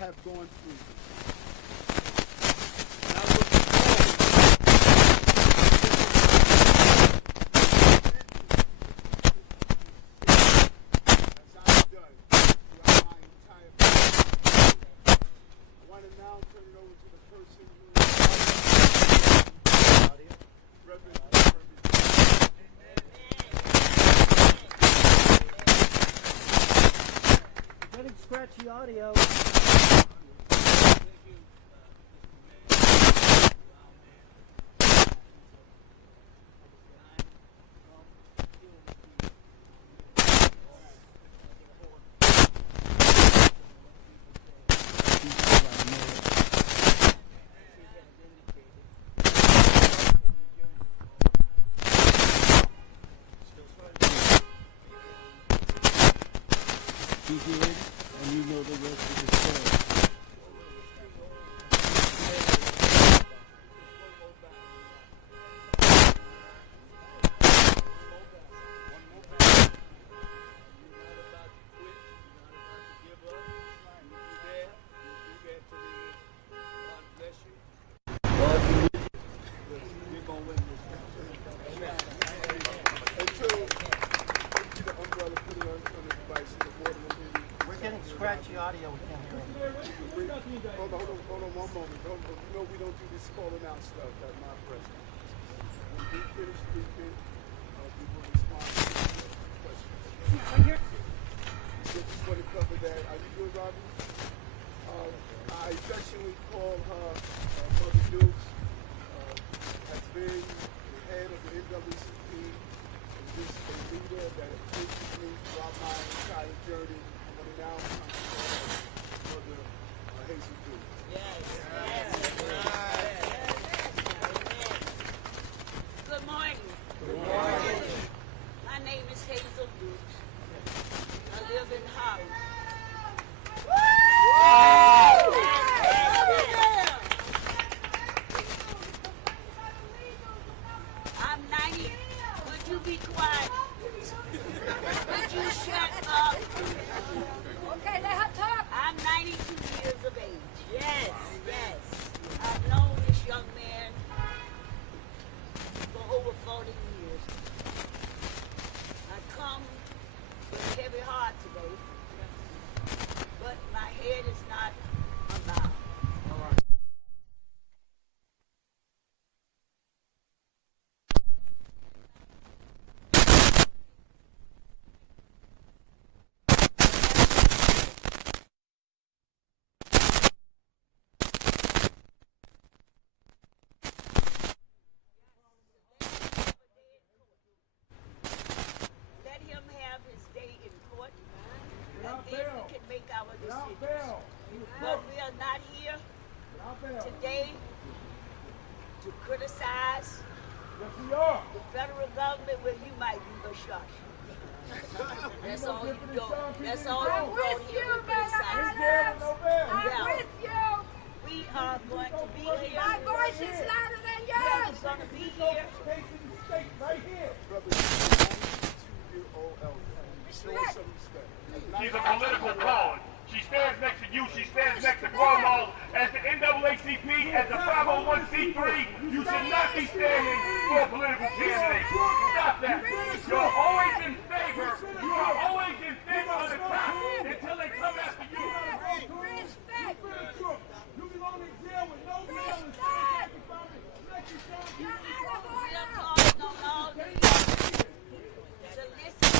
have gone through this. Scratchy audio. He did, and you know the rest of the story. Scratchy audio, we can't hear him. Hold on one moment. You know we don't do this calling out stuff at my presence. When we finish speaking, we will respond to questions. Just want to cover that. Are you good, Robbie? I affectionately call her Mother Dukes, has been the head of the NAACP, and just a leader that has taken me throughout my entire journey. Now for the Hazel Duke. Yes. Good morning. Good morning. My name is Hazel Duke. I live in Holland. I'm 90. Would you be quiet? Would you shut up? Okay, let her talk. I'm 92 years of age. Yes. I've known this young man for over 40 years. I come with a heavy heart today, but my head is not unbowed. Let him have his day in court, and then we can make our decisions. But we are not here today to criticize the federal government where you might be the shush. That's all you do. That's all you brought here to criticize. I'm with you. We are going to be here. My voice is louder than yours. We're going to be here. Brother, 92-year-old elder. Show us some respect. She's a political pawn. She stands next to you. She stands next to Cuomo. As the NAACP, as a 501c3, you should not be standing for a political candidate. Stop that. You're always in favor. You are always in favor of the cops until they come after you. Respect. You belong in jail with no bail and Respect. You're out of We are order. calling on all of you to listen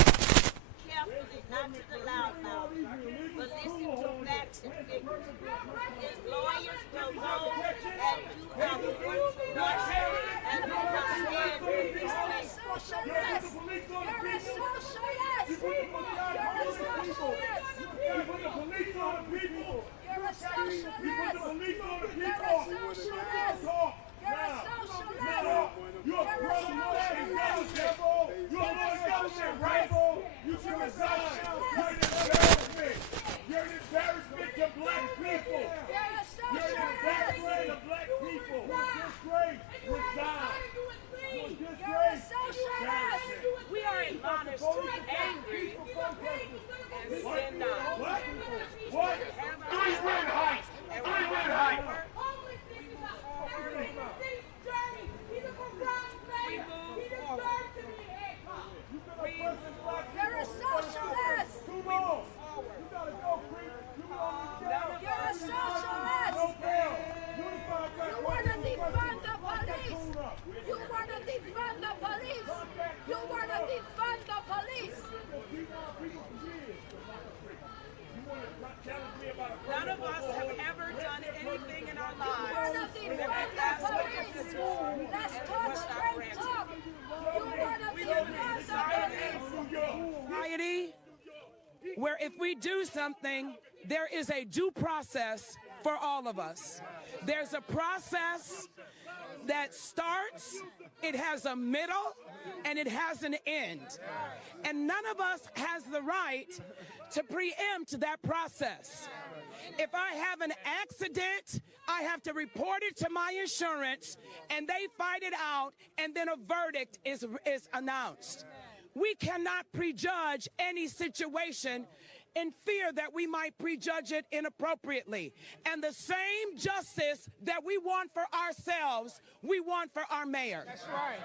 carefully, not to the loudmouth, but listen to facts and figures. His lawyers will go and do our work for us, and we will stand with this man. Socialist. You're a socialist. You're a socialist. You put the police on the people. You're a socialist. You put the police on the You're people. a socialist. Talk. You're a Now. socialist. You're a pro-government devil. You're a pro-government, right? You should resign. You're an embarrassment. You're an embarrassment to black people. You're a You're an embarrassment to socialist. black people. Disgrace. Resign. You're a socialist. We are admonished to be angry and send we do something, there is a due process for all of us. There's a process that starts, it has a middle, and it has an end. And none of us has the right to preempt that process. If I have an accident, I have to report it to my insurance, and they fight it out, and then a verdict is announced. We cannot prejudge any situation in fear that we might prejudge it inappropriately. And the same justice that we want for ourselves, we want for our mayor. That's right.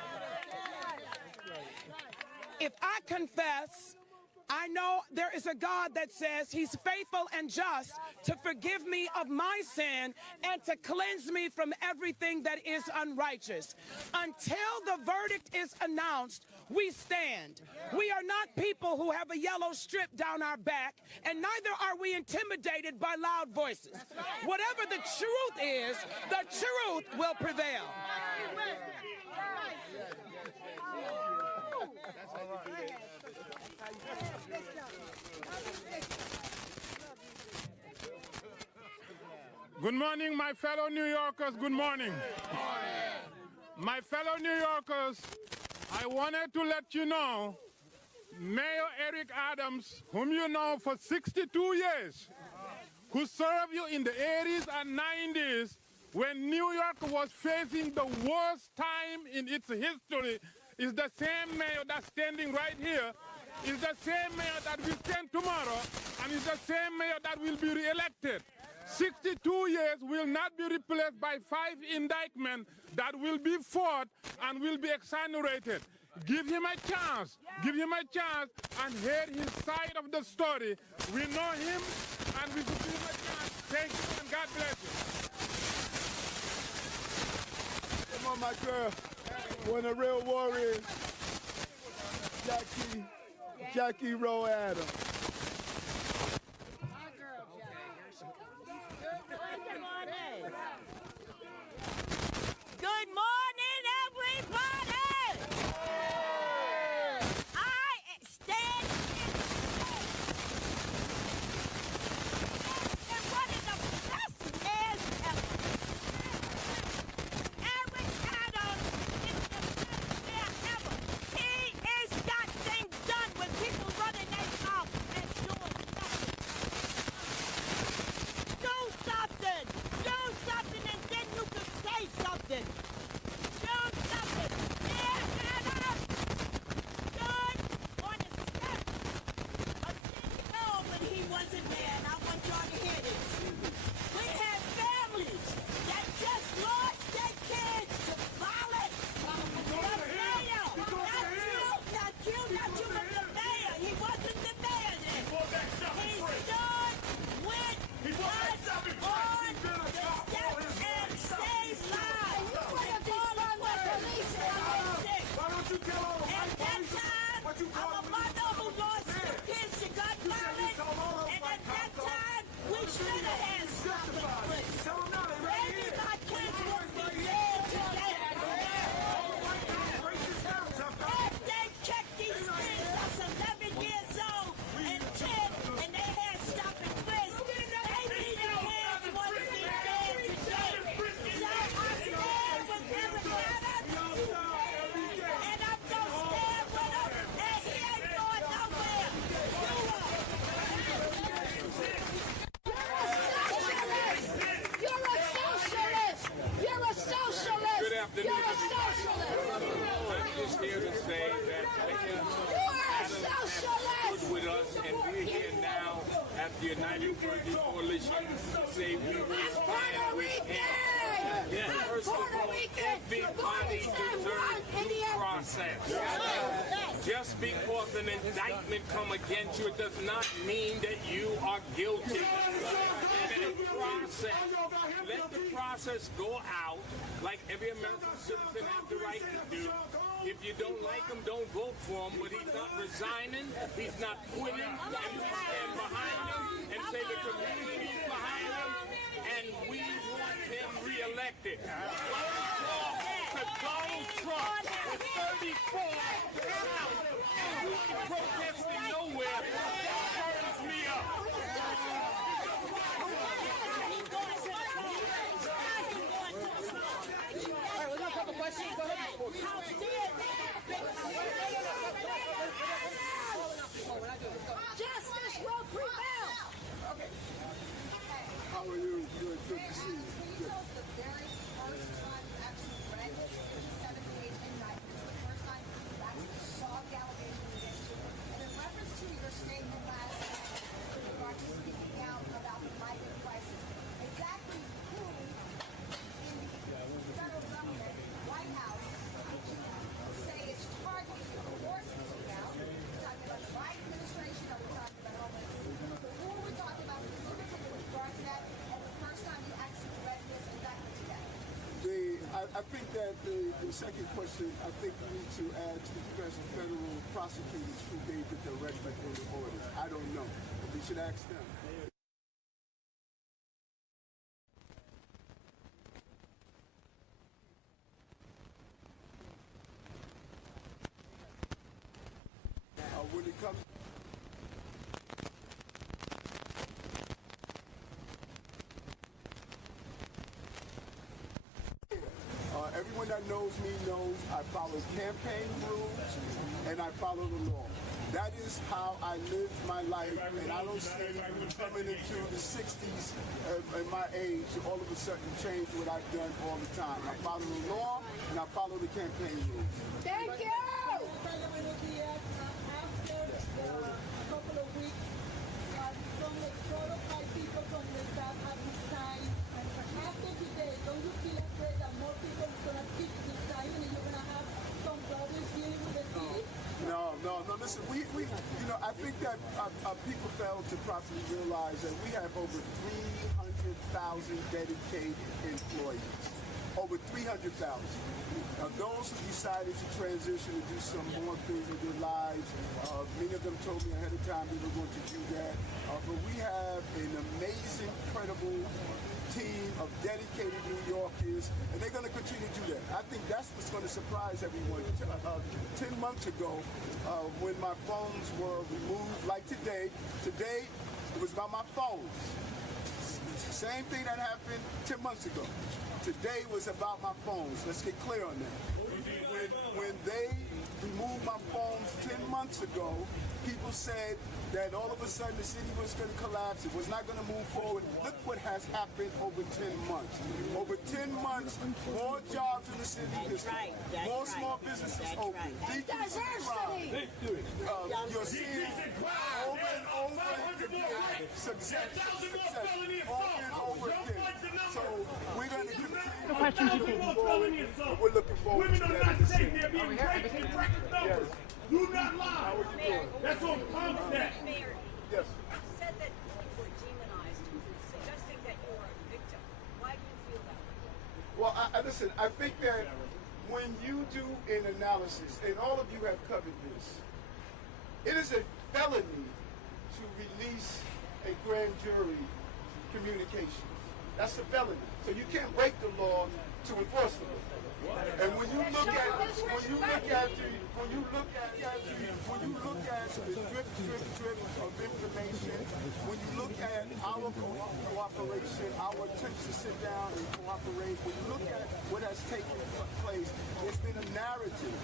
If I confess, I know there is a God that says he's faithful and just to forgive me of my sin and to cleanse me from everything that is unrighteous. Until the verdict is announced, we stand. We are not people who have a yellow strip down our back, and neither are we intimidated by loud voices. Whatever the truth is, the truth will prevail. Good morning, my fellow New Yorkers. Good morning. My fellow New Yorkers, I wanted to let you know, Mayor Eric Adams, whom you know for 62 years, who served you in the 80s and 90s when New York was facing the worst time in its history, is the same mayor that's standing right here, is the same mayor that will stand tomorrow, and is the same mayor that will be re-elected. 62 years will not be replaced by 5 indictments that will be fought and will be exonerated. Give him a chance. Give him a chance and hear his side of the story. We know him and we should give him a chance. Thank you and God bless you. Come on, my girl. One of the real warriors, Jackie Rowe Adams. Good morning, everybody! I stand in one of the best mayors ever. Eric Adams is the best mayor ever. He has got things done when people running their mouth and doing nothing. Do something! Do something and then you can say something. Do something. Mayor Adams stood on the steps of City Hall when he wasn't there, and I want y'all to hear this. We have families that just lost their kids to violence. The mayor, not you, but the mayor. He wasn't the mayor then. He stood with us on the steps and saved lives. Why don't you tell all the At white that police time, what you I'm call a them? mother who lost her kids to gun violence, and at that time, we should have had stopping police. Tell them now, they right Maybe here. my kids won't be dead today. If they check these kids that's 11 years old and 10, and they had stopping frisk, maybe their kids wouldn't be dead today. So I stand with Eric Adams. And I'm gonna stand with him, and he ain't going nowhere. You're a socialist! You're a socialist! Good afternoon. You're a socialist! I'm just here to say that You're a socialist! stood with us, and we're here now at the United Party Coalition to say we will I'm Puerto stand with Rican! him. Yeah, I'm first of Puerto all, Rican! everybody deserves due Indian. process. Just because an indictment come against you, it does not mean that you are guilty. Let the process go out like every American citizen has the right to do. If you don't like him, don't vote for him. But he's not resigning, he's not quitting, and we stand behind him and say the community is behind him, and we want him reelected. To Donald Trump with 34 out, and we ain't protesting nowhere. That turns me up. think that the second question, I think we need to add to the federal prosecutors who gave the directive and the orders. I don't know. We should ask them. When it comes everyone that knows me knows I follow campaign rules and I follow the law. That is how I live my life, and I don't see coming into the 60s at my age to all of a sudden change what I've done all the time. I follow the law and I follow the campaign rules. Thank you. After a couple of weeks, some 4 or 5 people from the staff have resigned. And after today, don't you feel afraid that more people are going to keep resigning and you're going to have some problems dealing with the city? No. Listen, we I think that people fail to properly realize that we have over 300,000 dedicated employees. Over 300,000. Those who decided to transition and do some more things in their lives, many of them told me ahead of time they were going to do that. But we have an amazing, credible team of dedicated New Yorkers, and they're going to continue to do that. I think that's what's going to surprise everyone. 10 months ago, when my phones were removed, like today it was about my phones. It's the same thing that happened 10 months ago. Today was about my phones. Let's get clear on that. When they removed my phones 10 months ago, people said that all of a sudden the city was going to collapse. It was not going to move forward. Look what has happened over 10 months. Over 10 months, more jobs in the city, more small businesses open, decrease in crime. You're seeing over and over again success, over and over again. So we're going to continue. We're looking forward to that in the city. Yes. Do not lie. That's on Comstat. Mayor, Yes. you said that you were demonized, suggesting that you were a victim. Why do you feel that way? Well, listen, I think that when you do an analysis, and all of you have covered this, it is a felony to release a grand jury communication. That's a felony. So you can't break the law to enforce the law. And when you look at the drip of information, when you look at our cooperation, our attempt to sit down and cooperate, when you look at what has taken place, there's been a narrative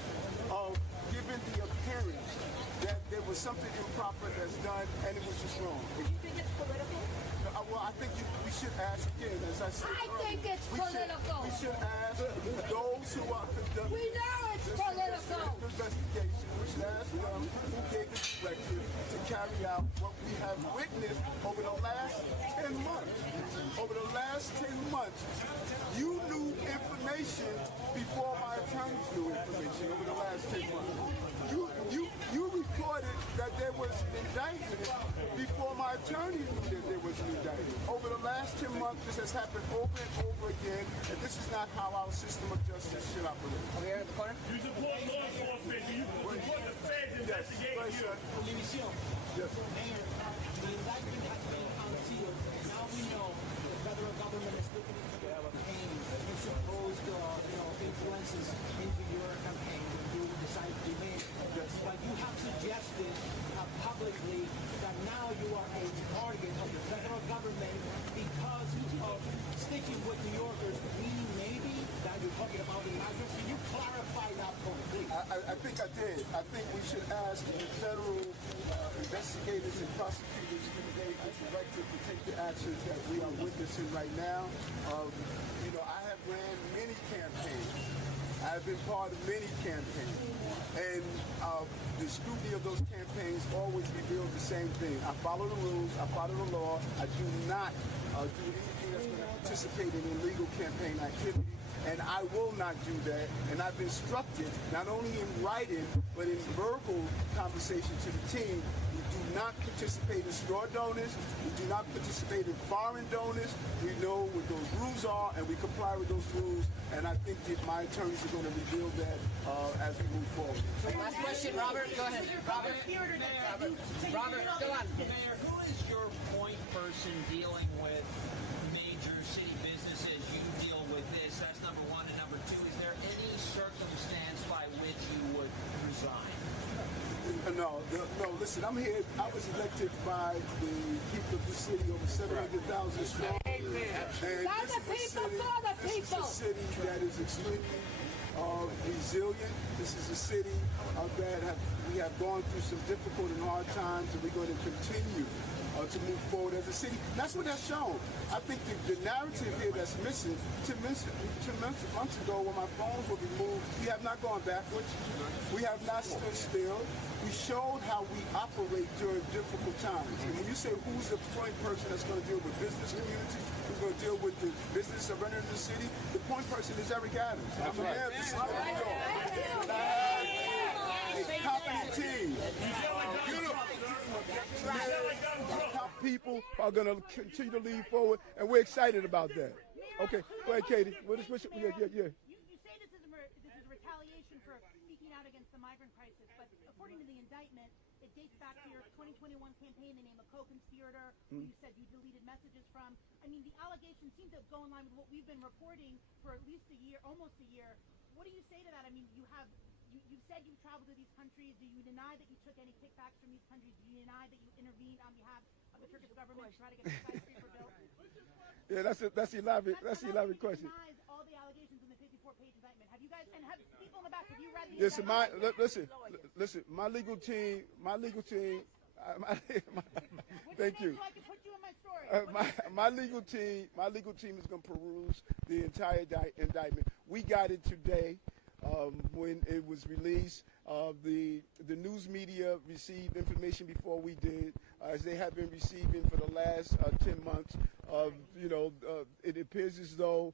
of giving the appearance that there was something improper that's done and it was just wrong. Do you think it's political? Well, I think we should ask again, as I said earlier. I think it's political. We should ask those who are conducting We know it's political. investigation. We should ask them who gave the directive to carry out what we have witnessed over the last 10 months. Over the last 10 months, you knew information before my attorneys knew information over the last 10 months. You reported that there was indictment before my attorneys knew that there was an indictment. Over the last 10 months, this has happened over and over again, and this is not how our system of justice should operate. Over here in the corner. You support law enforcement. You support the feds investigating you. Yes. Mayor, the indictment has been unsealed. Now we know the federal government is looking into the campaign and supposed influences into your campaign when you decide to win. But you have suggested publicly that now you are a target of the federal government because of sticking with New Yorkers, meaning maybe that you're talking about the migrants. Can you clarify that completely? I think I did. I think we should ask the federal investigators and prosecutors who gave the directive to take the actions that we are witnessing right now. I have ran many campaigns. I have been part of many campaigns. And the scrutiny of those campaigns always revealed the same thing. I follow the rules. I follow the law. I do not do anything that's going to participate in illegal campaign activity. And I will not do that. And I've instructed, not only in writing, but in verbal conversation to the team, do not participate in straw donors. We do not participate in foreign donors. We know what those rules are, and we comply with those rules. And I think that my attorneys are going to reveal that as we move forward. Last question, Robert. Go ahead. Robert, go on. Mayor, who is your point person dealing with major city businesses? You deal with this. That's number one. And number two, is there any circumstance by which you would resign? No, listen, I'm here. I was elected by the people of the city, over 700,000 strong. And this is a city that is extremely resilient. This is a city that we have gone through some difficult and hard times, and we're going to continue to move forward as a city. And that's what that's shown. I think the narrative here that's missing, 2 months ago when my phones were removed, we have not gone backwards. We have not stood still. We showed how we operate during difficult times. And when you say who's the point person that's going to deal with business community, who's going to deal with the business of running the city, the point person is Eric Adams. I'm the mayor of the city of New York. And I have a competent team. People are going to continue to lead forward, and we're excited about that. Okay, go ahead, Katie. Yeah. You say this is retaliation for speaking out against the migrant crisis, but according to the indictment, it dates back to your 2021 campaign, the name of co-conspirator, who you said you deleted messages from. I mean, the allegations seem to go in line with what we've been reporting for at least a year, almost a year. What do you say to that? I mean, you said you traveled to these countries. Do you deny that you took any kickbacks from these countries? Do you deny that you intervened on behalf of the Turkish government to try to get the skyscraper built? Yeah, that's an elaborate question. Denies all the allegations in the 54-page indictment. Have you guys, and have people in the back, have you read the Listen, my legal team, thank you. So I can put you in my story. My legal team is going to peruse the entire indictment. We got it today. When it was released, the news media received information before we did, as they have been receiving for the last 10 months. It appears as though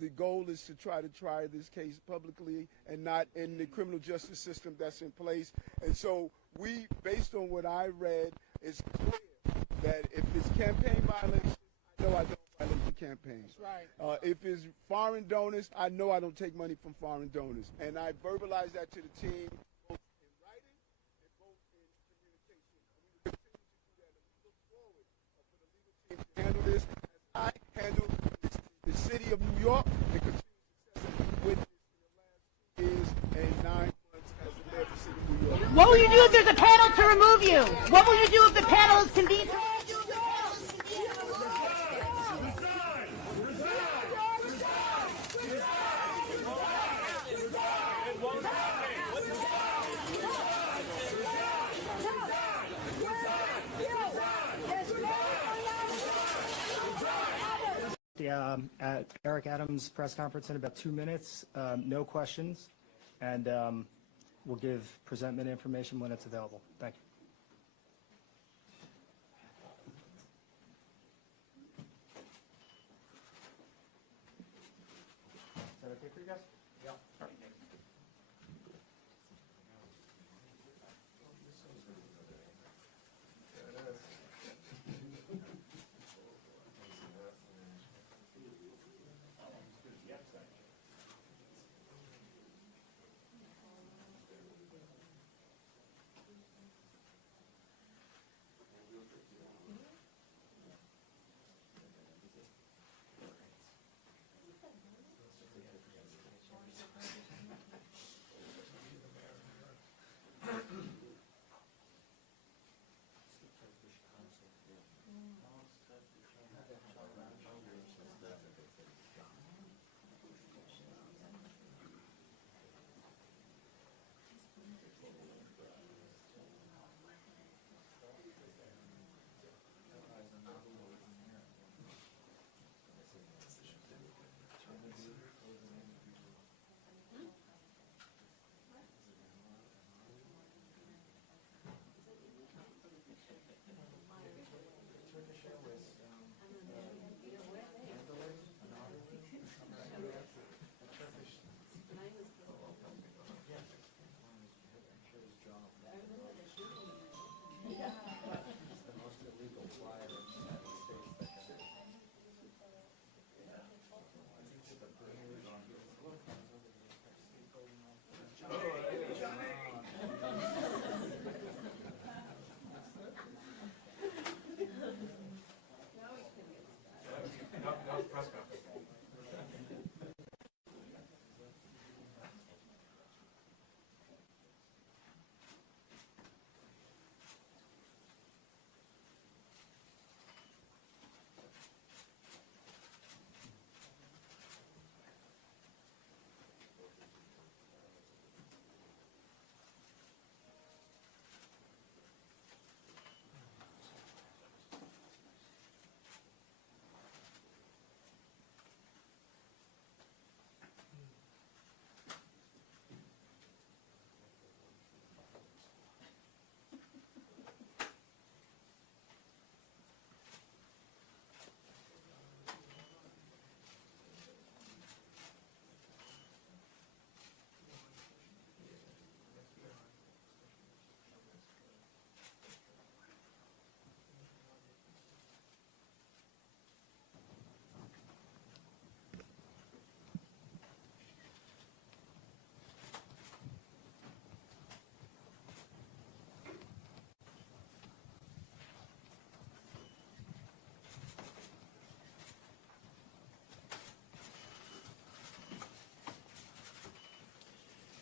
the goal is to try this case publicly and not in the criminal justice system that's in place. And so we, based on what I read, it's clear that if it's campaign violence, I know I don't violate the campaign. Right. If it's foreign donors, I know I don't take money from foreign donors. And I verbalized that to the team, both in writing and both in communication. And we will continue to do that. And we look forward for the legal team to handle this as I handle the city of New York and continue success that we've witnessed in the last 2 years and 9 months as the mayor of the city of New York. What will you do if there's a panel to remove you? What will you do if the panel is convened? At Eric Adams' press conference in about 2 minutes. No questions, and we'll give presentment information when it's available. Thank you. Is that okay for you guys? Yeah. All right.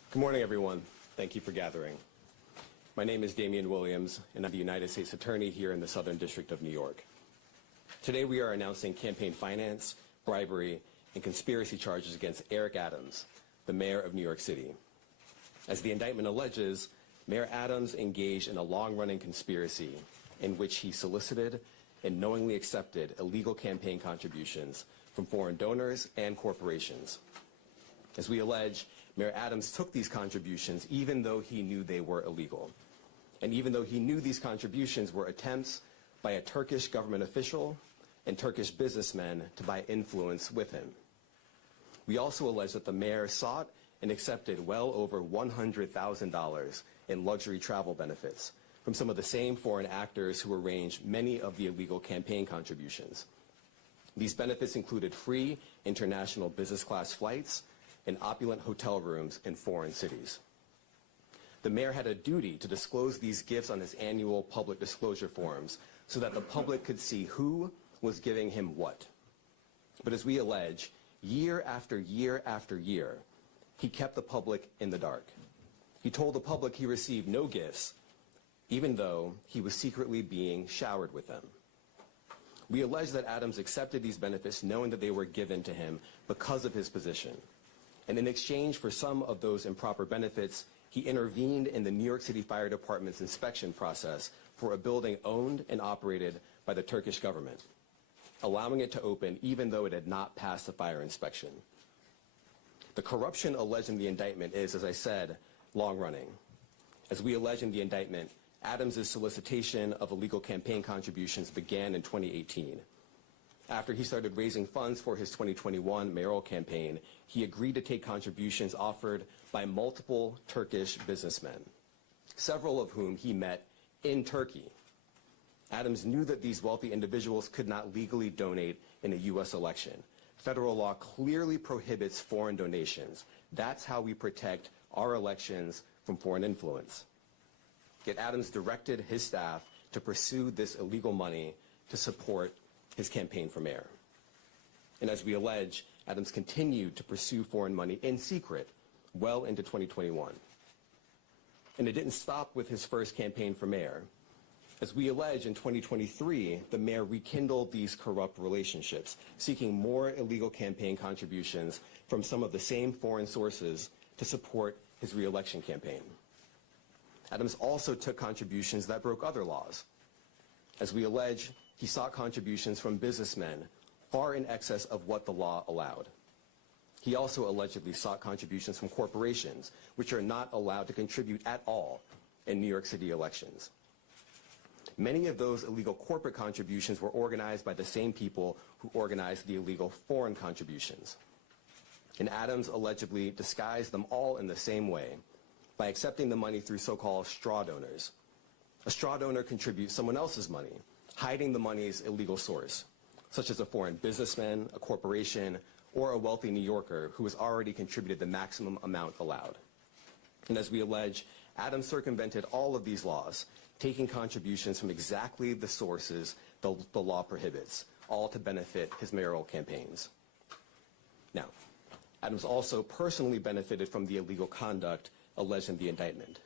Good morning, everyone. Thank you for gathering. My name is Damian Williams, and I'm the United States Attorney here in the Southern District of New York. Today, we are announcing campaign finance, bribery, and conspiracy charges against Eric Adams, the mayor of New York City. As the indictment alleges, Mayor Adams engaged in a long-running conspiracy in which he solicited and knowingly accepted illegal campaign contributions from foreign donors and corporations. As we allege, Mayor Adams took these contributions even though he knew they were illegal, and even though he knew these contributions were attempts by a Turkish government official and Turkish businessmen to buy influence with him. We also allege that the mayor sought and accepted well over $100,000 in luxury travel benefits from some of the same foreign actors who arranged many of the illegal campaign contributions. These benefits included free international business class flights and opulent hotel rooms in foreign cities. The mayor had a duty to disclose these gifts on his annual public disclosure forms so that the public could see who was giving him what. But as we allege, year after year after year, he kept the public in the dark. He told the public he received no gifts, even though he was secretly being showered with them. We allege that Adams accepted these benefits knowing that they were given to him because of his position. And in exchange for some of those improper benefits, he intervened in the New York City Fire Department's inspection process for a building owned and operated by the Turkish government, allowing it to open even though it had not passed the fire inspection. The corruption alleged in the indictment is, as I said, long-running. As we allege in the indictment, Adams' solicitation of illegal campaign contributions began in 2018. After he started raising funds for his 2021 mayoral campaign, he agreed to take contributions offered by multiple Turkish businessmen, several of whom he met in Turkey. Adams knew that these wealthy individuals could not legally donate in a U.S. election. Federal law clearly prohibits foreign donations. That's how we protect our elections from foreign influence. Yet Adams directed his staff to pursue this illegal money to support his campaign for mayor. And as we allege, Adams continued to pursue foreign money in secret well into 2021. And it didn't stop with his first campaign for mayor. As we allege, in 2023, the mayor rekindled these corrupt relationships, seeking more illegal campaign contributions from some of the same foreign sources to support his re-election campaign. Adams also took contributions that broke other laws. As we allege, he sought contributions from businessmen far in excess of what the law allowed. He also allegedly sought contributions from corporations, which are not allowed to contribute at all in New York City elections. Many of those illegal corporate contributions were organized by the same people who organized the illegal foreign contributions. And Adams allegedly disguised them all in the same way by accepting the money through so-called straw donors. A straw donor contributes someone else's money, hiding the money's illegal source, such as a foreign businessman, a corporation, or a wealthy New Yorker who has already contributed the maximum amount allowed. And as we allege, Adams circumvented all of these laws, taking contributions from exactly the sources the law prohibits, all to benefit his mayoral campaigns. Now, Adams also personally benefited from the illegal conduct alleged in the indictment.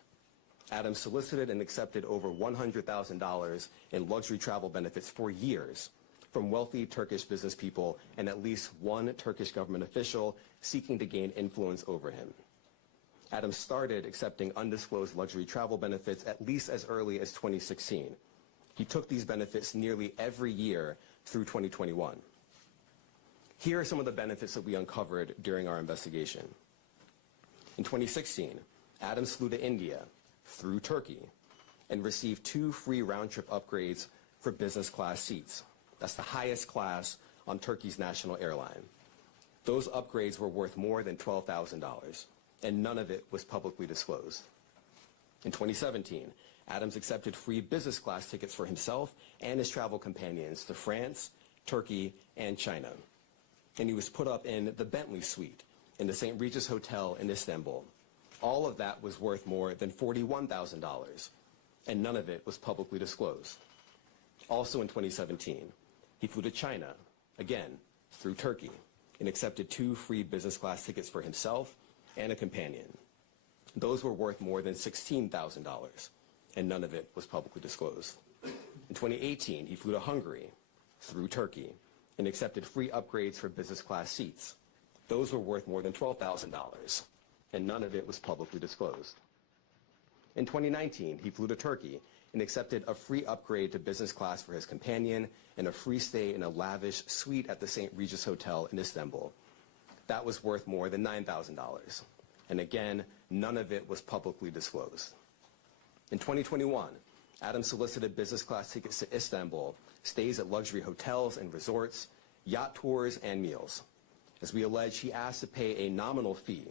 Adams solicited and accepted over $100,000 in luxury travel benefits for years from wealthy Turkish business people and at least one Turkish government official seeking to gain influence over him. Adams started accepting undisclosed luxury travel benefits at least as early as 2016. He took these benefits nearly every year through 2021. Here are some of the benefits that we uncovered during our investigation. In 2016, Adams flew to India through Turkey and received 2 free round-trip upgrades for business class seats. That's the highest class on Turkey's national airline. Those upgrades were worth more than $12,000, and none of it was publicly disclosed. In 2017, Adams accepted free business class tickets for himself and his travel companions to France, Turkey, and China. And he was put up in the Bentley Suite in the St. Regis Hotel in Istanbul. All of that was worth more than $41,000, and none of it was publicly disclosed. Also in 2017, he flew to China, again, through Turkey, and accepted 2 free business class tickets for himself and a companion. Those were worth more than $16,000, and none of it was publicly disclosed. In 2018, he flew to Hungary, through Turkey, and accepted free upgrades for business class seats. Those were worth more than $12,000, and none of it was publicly disclosed. In 2019, he flew to Turkey and accepted a free upgrade to business class for his companion and a free stay in a lavish suite at the St. Regis Hotel in Istanbul. That was worth more than $9,000. And again, none of it was publicly disclosed. In 2021, Adams solicited business class tickets to Istanbul, stays at luxury hotels and resorts, yacht tours, and meals. As we allege, he asked to pay a nominal fee